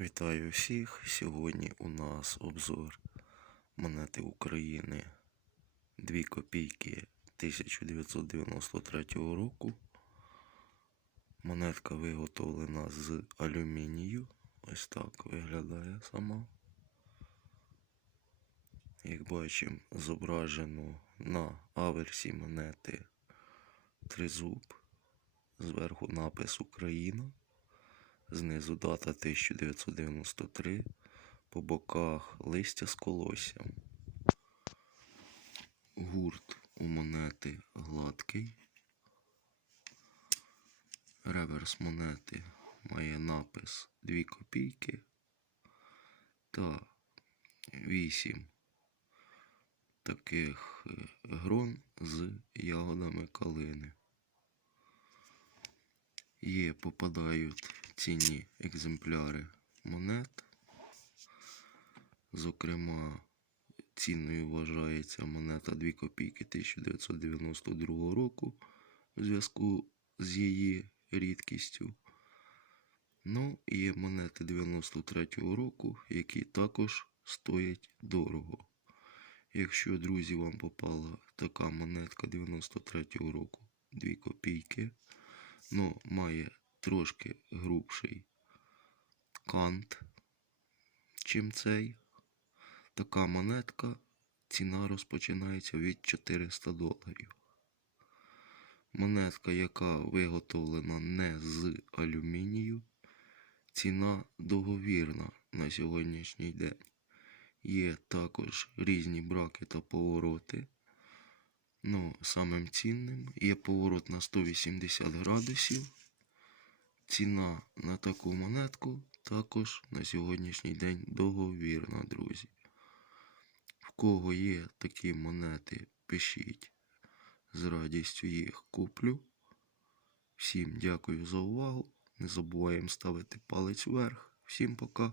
Вітаю всіх! Сьогодні у нас обзор монети України 2 копійки 1993 року. Монетка виготовлена з алюмінію. Ось так виглядає сама. Як бачимо, зображено на аверсі монети тризуб. Зверху напис Україна. Знизу дата 1993, по боках листя з колоссям. Гурт у монети гладкий. Реверс монети має напис 2 копійки та 8 таких е, грон з ягодами калини. Є, попадають цінні екземпляри монет. Зокрема, цінною вважається монета 2 копійки 1992 року у зв'язку з її рідкістю. Ну, є монети 93 року, які також стоять дорого. Якщо, друзі, вам попала така монетка 93 року, 2 копійки, ну, має трошки грубший кант, чим цей. Така монетка, ціна розпочинається від 400 доларів. Монетка, яка виготовлена не з алюмінію, ціна договірна на сьогоднішній день. Є також різні браки та повороти. Ну, самим цінним є поворот на 180 градусів. Ціна на таку монетку також на сьогоднішній день договірна, друзі. В кого є такі монети, пишіть. З радістю їх куплю. Всім дякую за увагу. Не забуваємо ставити палець вверх. Всім пока.